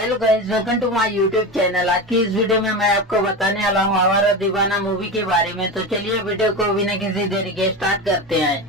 Hello guys, welcome to my YouTube channel. आज की इस वीडियो में मैं आपको बताने वाला हूँ आवारा दीवाना मूवी के बारे में। तो चलिए वीडियो को बिना किसी देरी के स्टार्ट करते हैं।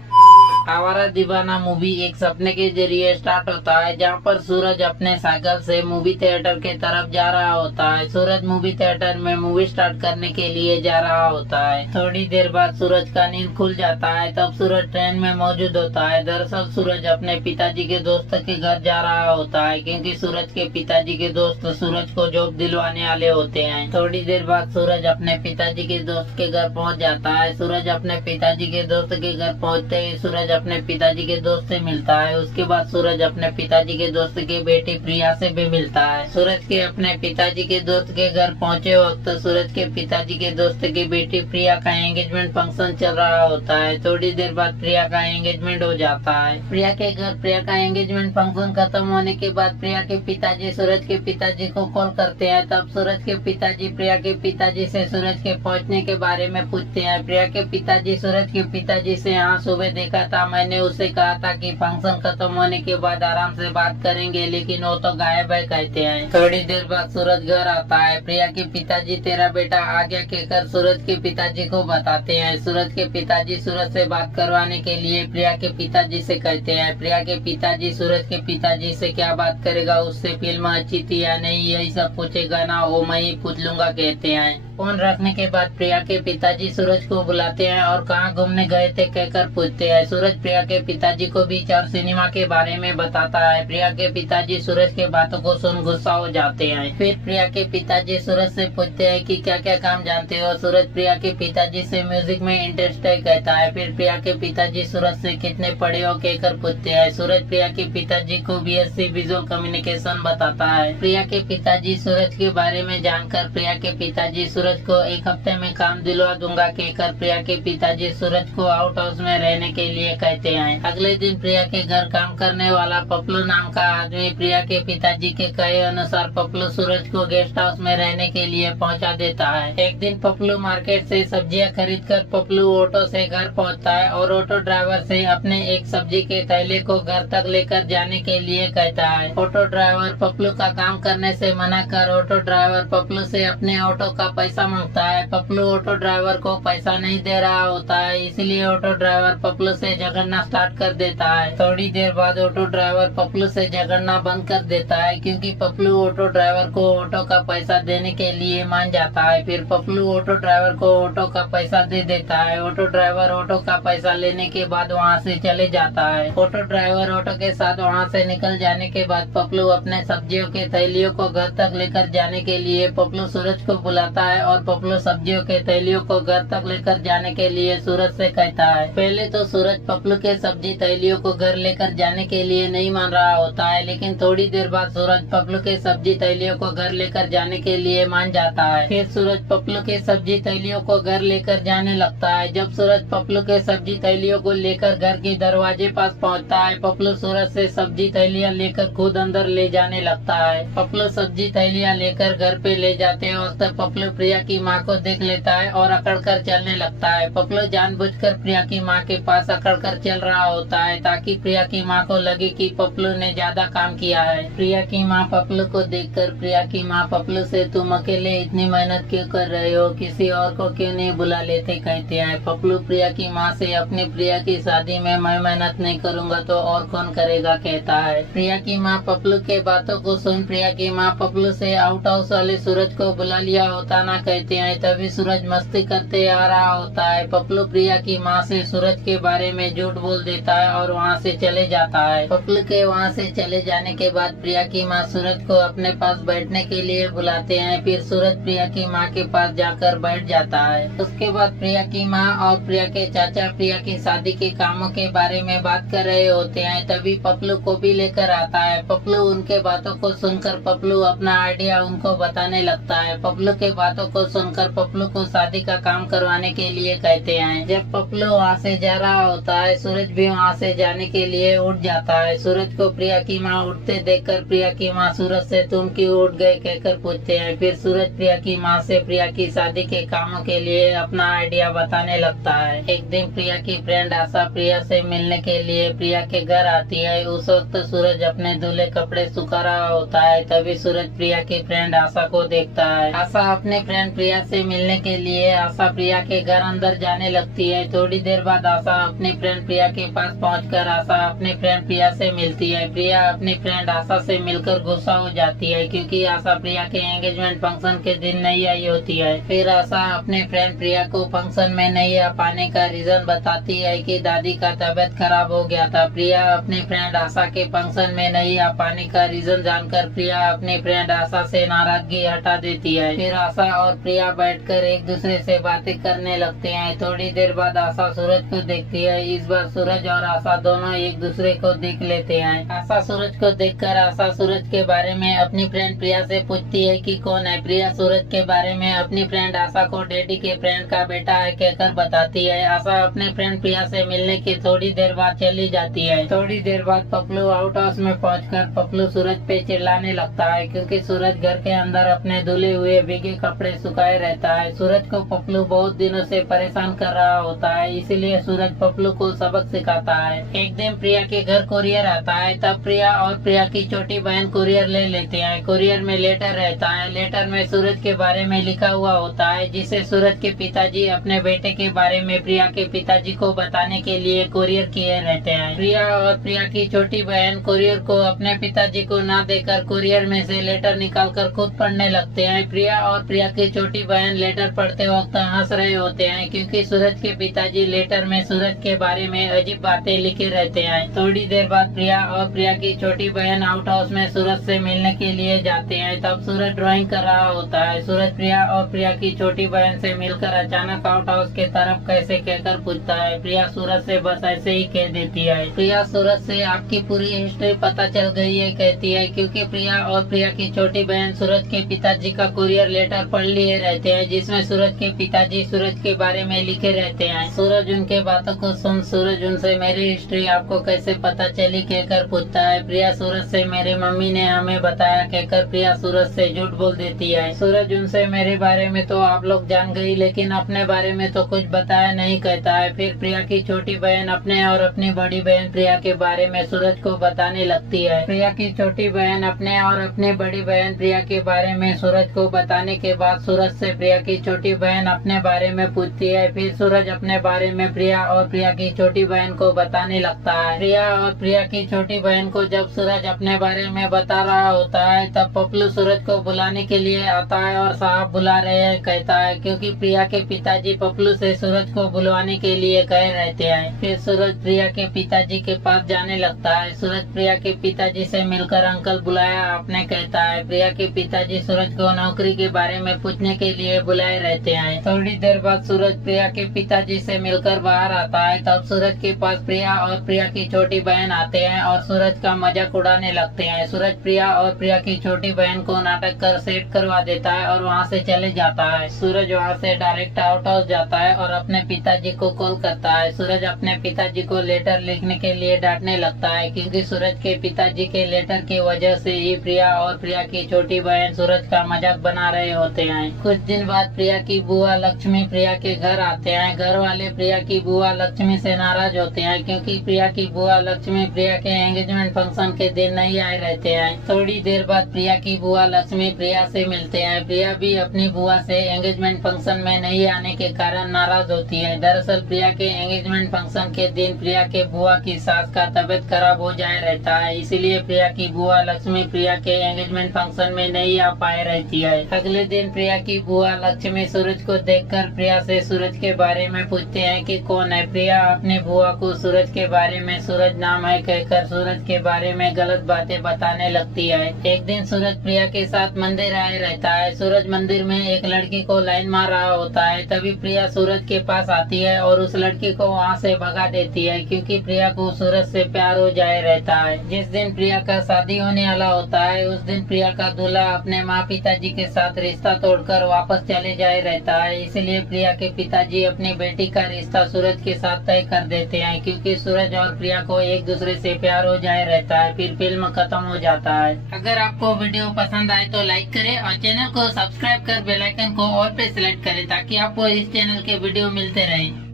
आवारा दीवाना मूवी एक सपने के जरिए स्टार्ट होता है, जहां पर सूरज अपने साइकिल से मूवी थिएटर के तरफ जा रहा होता है। सूरज मूवी थिएटर में मूवी स्टार्ट करने के लिए जा रहा होता है। थोड़ी देर बाद सूरज का नींद खुल जाता है, तब सूरज ट्रेन में मौजूद होता है। दरअसल सूरज अपने पिताजी के दोस्त के घर जा रहा होता है, क्योंकि सूरज के पिताजी के दोस्त सूरज को जॉब दिलवाने वाले होते हैं। थोड़ी देर बाद सूरज अपने पिताजी के दोस्त के घर पहुंच जाता है। सूरज अपने पिताजी के दोस्त के घर पहुंचते ही सूरज अपने पिताजी के दोस्त से मिलता है। उसके बाद सूरज अपने पिताजी के दोस्त की बेटी प्रिया से भी मिलता है। सूरज के अपने पिताजी के दोस्त के घर पहुंचे वक्त सूरज के पिताजी के दोस्त की बेटी प्रिया का एंगेजमेंट फंक्शन चल रहा होता है। थोड़ी देर बाद प्रिया का एंगेजमेंट हो जाता है। प्रिया के घर प्रिया का एंगेजमेंट फंक्शन खत्म होने के बाद प्रिया के पिताजी सूरज के पिताजी को कॉल करते हैं। तब सूरज के पिताजी प्रिया के पिताजी से सूरज के पहुंचने के बारे में पूछते हैं। प्रिया के पिताजी सूरज के पिताजी से, हाँ सुबह देखा था, मैंने उससे कहा था कि फंक्शन खत्म होने के बाद आराम से बात करेंगे, लेकिन वो तो गायब है कहते हैं। थोड़ी देर बाद सूरज घर आता है। प्रिया के पिताजी तेरा बेटा आ गया कहकर सूरज के पिताजी को बताते हैं। सूरज के पिताजी सूरज से बात करवाने के लिए प्रिया के पिताजी से कहते हैं। प्रिया के पिताजी सूरज के पिताजी से क्या बात करेगा, उससे फिल्म अच्छी थी या नहीं यही सब पूछेगा ना, वो मैं ही पूछ लूंगा कहते हैं। फोन रखने के बाद प्रिया के पिताजी सूरज को बुलाते हैं और कहाँ घूमने गए थे कहकर पूछते हैं। सूरज प्रिया के पिताजी को बीच और सिनेमा के बारे में बताता है। प्रिया के पिताजी सूरज के बातों को सुन गुस्सा हो जाते हैं। फिर प्रिया के पिताजी सूरज से पूछते हैं कि क्या क्या काम जानते हो। सूरज प्रिया के पिताजी से म्यूजिक में इंटरेस्ट है कहता है। फिर प्रिया के पिताजी सूरज से कितने पढ़े हो कहकर पूछते हैं। सूरज प्रिया के पिताजी को BSc विजुअल कम्युनिकेशन बताता है। प्रिया के पिताजी सूरज के बारे में जानकर प्रिया के पिताजी सूरज को एक हफ्ते में काम दिलवा दूंगा कहकर प्रिया के पिताजी सूरज को आउट हाउस में रहने के लिए कहते हैं। अगले दिन प्रिया के घर काम करने वाला पपलू नाम का आदमी प्रिया के पिताजी के कहे अनुसार पपलू सूरज को गेस्ट हाउस में रहने के लिए पहुंचा देता है। एक दिन पपलू मार्केट से सब्जियां खरीदकर पपलू ऑटो से घर पहुंचता है और ऑटो ड्राइवर से अपने एक सब्जी के थैले को घर तक लेकर जाने के लिए कहता है। ऑटो ड्राइवर पपलू का काम करने से मना कर ऑटो ड्राइवर पपलू से अपने ऑटो का पैसा मांगता है। पपलू ऑटो ड्राइवर को पैसा नहीं दे रहा होता है, इसलिए ऑटो ड्राइवर पपलू से झगड़ना स्टार्ट कर देता है। थोड़ी देर बाद ऑटो ड्राइवर पपलू से झगड़ना बंद कर देता है, क्योंकि पपलू ऑटो ड्राइवर को ऑटो का पैसा देने के लिए मान जाता है। फिर पपलू ऑटो ड्राइवर को ऑटो का पैसा दे देता है। ऑटो ड्राइवर ऑटो का पैसा लेने के बाद वहाँ से चले जाता है। ऑटो ड्राइवर ऑटो के साथ वहाँ से निकल जाने के बाद पपलू अपने सब्जियों के थैलियों को घर तक लेकर जाने के लिए पपलू सूरज को बुलाता है और पपलू सब्जियों के थैलियों को घर तक लेकर जाने के लिए सूरज से कहता है। पहले तो सूरज पपलू के सब्जी थैलियों को घर लेकर जाने के लिए नहीं मान रहा होता है, लेकिन थोड़ी देर बाद सूरज पपलू के सब्जी थैलियों को घर लेकर जाने के लिए मान जाता है। फिर सूरज पपलू के सब्जी थैलियों को घर लेकर जाने लगता है। जब सूरज पपलू के सब्जी थैलियों को लेकर घर के दरवाजे पास पहुंचता है, पपलू सूरज से सब्जी थैलियां लेकर खुद अंदर ले जाने लगता है। पपलू सब्जी थैलियां लेकर घर पे ले जाते वक्त पपलू प्रिया की माँ को देख लेता है और अकड़कर चलने लगता है। पपलू जानबूझकर प्रिया की माँ के पास अकड़कर चल रहा होता है, ताकि प्रिया की माँ को लगे कि पपलू ने ज्यादा काम किया है। प्रिया की माँ पपलू को देखकर प्रिया की माँ पपलू से, तुम अकेले इतनी मेहनत क्यों कर रहे हो, किसी और को क्यों नहीं बुला लेते कहते हैं। पपलू प्रिया की माँ से, अपनी प्रिया की शादी में मैं मेहनत नहीं करूँगा तो और कौन करेगा कहता है। प्रिया की माँ पपलू के बातों को सुन प्रिया की माँ पपलू से आउट हाउस वाले सूरज को बुला लिया होता ना कहते हैं। तभी सूरज मस्ती करते आ रहा होता है। पपलू प्रिया की माँ से सूरज के बारे में झूठ बोल देता है और वहाँ से चले जाता है। पपलू के वहाँ से चले जाने के बाद प्रिया की माँ सूरज को अपने पास बैठने के लिए बुलाते हैं। फिर सूरज प्रिया की माँ के पास जाकर बैठ जाता है। उसके बाद प्रिया की माँ और प्रिया के चाचा प्रिया की शादी के कामों के बारे में बात कर रहे होते हैं। तभी पपलू को भी लेकर आता है। पपलू उनके बातों को सुनकर पपलू अपना आइडिया उनको बताने लगता है। पपलू के बातों को सुनकर पपलू को शादी का काम करवाने के लिए कहते हैं। जब पपलू वहाँ से जा रहा होता है, सूरज भी वहाँ से जाने के लिए उठ जाता है। सूरज को प्रिया की माँ उठते देखकर प्रिया की माँ सूरज से तुम क्यों उठ गए कहकर पूछते हैं। फिर सूरज प्रिया की माँ से प्रिया की शादी के कामों के लिए अपना आइडिया बताने लगता है। एक दिन प्रिया की फ्रेंड आशा प्रिया से मिलने के लिए प्रिया के घर आती है। उस वक्त सूरज अपने धुले कपड़े सुखा रहा होता है। तभी सूरज प्रिया की फ्रेंड आशा को देखता है। आशा अपने फ्रेंड प्रिया से मिलने के लिए आशा प्रिया के घर अंदर जाने लगती है। थोड़ी देर बाद आशा अपनी फ्रेंड प्रिया के पास पहुंचकर आशा अपनी फ्रेंड प्रिया से मिलती है। प्रिया अपनी फ्रेंड आशा से मिलकर गुस्सा हो जाती है क्योंकि आशा प्रिया के एंगेजमेंट फंक्शन के दिन नहीं आई होती है। फिर आशा अपने फ्रेंड प्रिया को फंक्शन में नहीं आ पाने का रीजन बताती है कि दादी का तबीयत खराब हो गया था। प्रिया अपनी फ्रेंड आशा के फंक्शन में नहीं आ पाने का रीजन जानकर प्रिया अपनी फ्रेंड आशा से नाराजगी हटा देती है। फिर आशा और प्रिया बैठकर एक दूसरे से बातें करने लगते हैं। थोड़ी देर बाद आशा सूरज को देखती है। इस बार सूरज और आशा दोनों एक दूसरे को देख लेते हैं। आशा सूरज को देखकर आशा सूरज के बारे में अपनी फ्रेंड प्रिया से पूछती है कि कौन है। प्रिया सूरज के बारे में अपनी फ्रेंड आशा को डैडी के फ्रेंड का बेटा है कहकर बताती है। आशा अपने फ्रेंड प्रिया से मिलने की थोड़ी देर बाद चली जाती है। थोड़ी देर बाद पपलू आउट हाउस में पहुंचकर पपलू सूरज पे चिल्लाने लगता है क्योंकि सूरज घर के अंदर अपने धुले हुए भीगे कपड़े सुखाए रहता है। सूरज को पपलू बहुत दिनों से परेशान कर रहा होता है, इसीलिए सूरज पपलू को सबक सिखाता है। एक दिन प्रिया के घर कोरियर आता है। तब प्रिया और प्रिया की छोटी बहन कोरियर ले लेते हैं। कोरियर में लेटर रहता है। लेटर में सूरज के बारे में लिखा हुआ होता है जिसे सूरज के पिताजी अपने बेटे के बारे में प्रिया के पिताजी को बताने के लिए कोरियर किए रहते हैं। प्रिया और प्रिया की छोटी बहन कोरियर को अपने पिताजी को न देकर कोरियर में से लेटर निकालकर खुद पढ़ने लगते हैं। प्रिया और प्रिया की छोटी बहन लेटर पढ़ते वक्त हंस रहे होते हैं क्योंकि सूरज के पिताजी लेटर में सूरज के बारे में अजीब बातें लिखे रहते हैं। थोड़ी देर बाद प्रिया और प्रिया की छोटी बहन आउट हाउस में सूरज से मिलने के लिए जाते हैं। तब सूरज ड्राइंग कर रहा होता है। सूरज प्रिया और प्रिया की छोटी बहन से मिलकर अचानक आउट हाउस के तरफ कैसे कहकर पूछता है। प्रिया सूरज से बस ऐसे ही कह देती है। प्रिया सूरज से आपकी पूरी हिस्ट्री पता चल गई है कहती है क्योंकि प्रिया और प्रिया की छोटी बहन सूरज के पिताजी का कुरियर लेटर पढ़ लिए रहते हैं जिसमें सूरज के पिताजी सूरज के बारे में लिखे रहते हैं। सूरज उनके बातों को सुन सूरज उनसे मेरी हिस्ट्री आपको कैसे पता चली कहकर पूछता है। प्रिया सूरज से मेरी मम्मी ने हमें बताया कहकर प्रिया सूरज से झूठ बोल देती है। सूरज उनसे मेरे बारे में तो आप लोग जान गई लेकिन अपने बारे में तो कुछ बताया नहीं कहता है। फिर प्रिया की छोटी बहन अपने और अपनी बड़ी बहन प्रिया के बारे में सूरज को बताने लगती है। प्रिया की छोटी बहन अपने और अपनी बड़ी बहन प्रिया के बारे में सूरज को बताने के बाद सूरज से प्रिया की छोटी बहन अपने बारे में पूछती है। फिर सूरज अपने बारे में प्रिया और प्रिया की छोटी बहन को बताने लगता है। प्रिया और प्रिया की छोटी बहन को जब सूरज अपने बारे में बता रहा होता है तब पपलू सूरज को बुलाने के लिए आता है और साहब बुला रहे हैं कहता है क्योंकि प्रिया के पिताजी पपलू से सूरज को बुलवाने के लिए कह रहते हैं। फिर सूरज प्रिया के पिताजी के पास जाने लगता है। सूरज प्रिया के पिताजी से मिलकर अंकल बुलाया आपने कहता है। प्रिया के पिताजी सूरज को नौकरी के बारे में पूछने के लिए बुलाए रहते हैं। थोड़ी देर बाद सूरज प्रिया के पिताजी से मिलकर बाहर आता है। तब सूरज के पास प्रिया और प्रिया की छोटी बहन आते हैं और सूरज का मजाक उड़ाने लगते हैं। सूरज प्रिया और प्रिया की छोटी बहन को नाटक कर सेट करवा देता है और वहाँ से चले जाता है। सूरज वहाँ से डायरेक्ट आउट हाउस जाता है और अपने पिताजी को कॉल करता है। सूरज अपने पिताजी को लेटर लिखने के लिए डांटने लगता है क्योंकि सूरज के पिताजी के लेटर की वजह से ही प्रिया और प्रिया की छोटी बहन सूरज का मजाक बना रहे होते हैं। कुछ दिन बाद प्रिया की बुआ लक्ष्मी प्रिया के घर आते हैं। घर वाले प्रिया की बुआ लक्ष्मी से नाराज होते हैं क्योंकि प्रिया की बुआ लक्ष्मी प्रिया के एंगेजमेंट फंक्शन के दिन नहीं आए रहते हैं। थोड़ी देर बाद प्रिया की बुआ लक्ष्मी प्रिया से मिलते हैं। प्रिया भी अपनी बुआ से एंगेजमेंट फंक्शन में नहीं आने के कारण नाराज होती है। दरअसल प्रिया के एंगेजमेंट फंक्शन के दिन प्रिया के बुआ की सास का तबीयत खराब हो जाए रहता है, इसलिए प्रिया की बुआ लक्ष्मी प्रिया के एंगेजमेंट फंक्शन में नहीं आ पाए रहती है। अगले दिन प्रिया की बुआ लक्ष्मी सूरज को देखकर प्रिया से सूरज के बारे में पूछते हैं कि कौन है। प्रिया अपने बुआ को सूरज के बारे में सूरज नाम है कहकर सूरज के बारे में गलत बातें बताने लगती है। एक दिन सूरज प्रिया के साथ मंदिर आए रहता है। सूरज मंदिर में एक लड़की को लाइन मार रहा होता है। तभी प्रिया सूरज के पास आती है और उस लड़की को वहाँ से भगा देती है क्योंकि प्रिया को सूरज से प्यार हो जाए रहता है। जिस दिन प्रिया का शादी होने वाला होता है उस दिन प्रिया का दूल्हा अपने माँ पिताजी के साथ रिश्ता तोड़ छोड़कर वापस चले जाए रहता है। इसलिए प्रिया के पिताजी अपनी बेटी का रिश्ता सूरज के साथ तय कर देते हैं, क्योंकि सूरज और प्रिया को एक दूसरे से प्यार हो जाए रहता है। फिर फिल्म खत्म हो जाता है। अगर आपको वीडियो पसंद आए तो लाइक करें और चैनल को सब्सक्राइब कर बेल आइकन को ऑल पे सिलेक्ट करें, ताकि आपको इस चैनल के वीडियो मिलते रहें।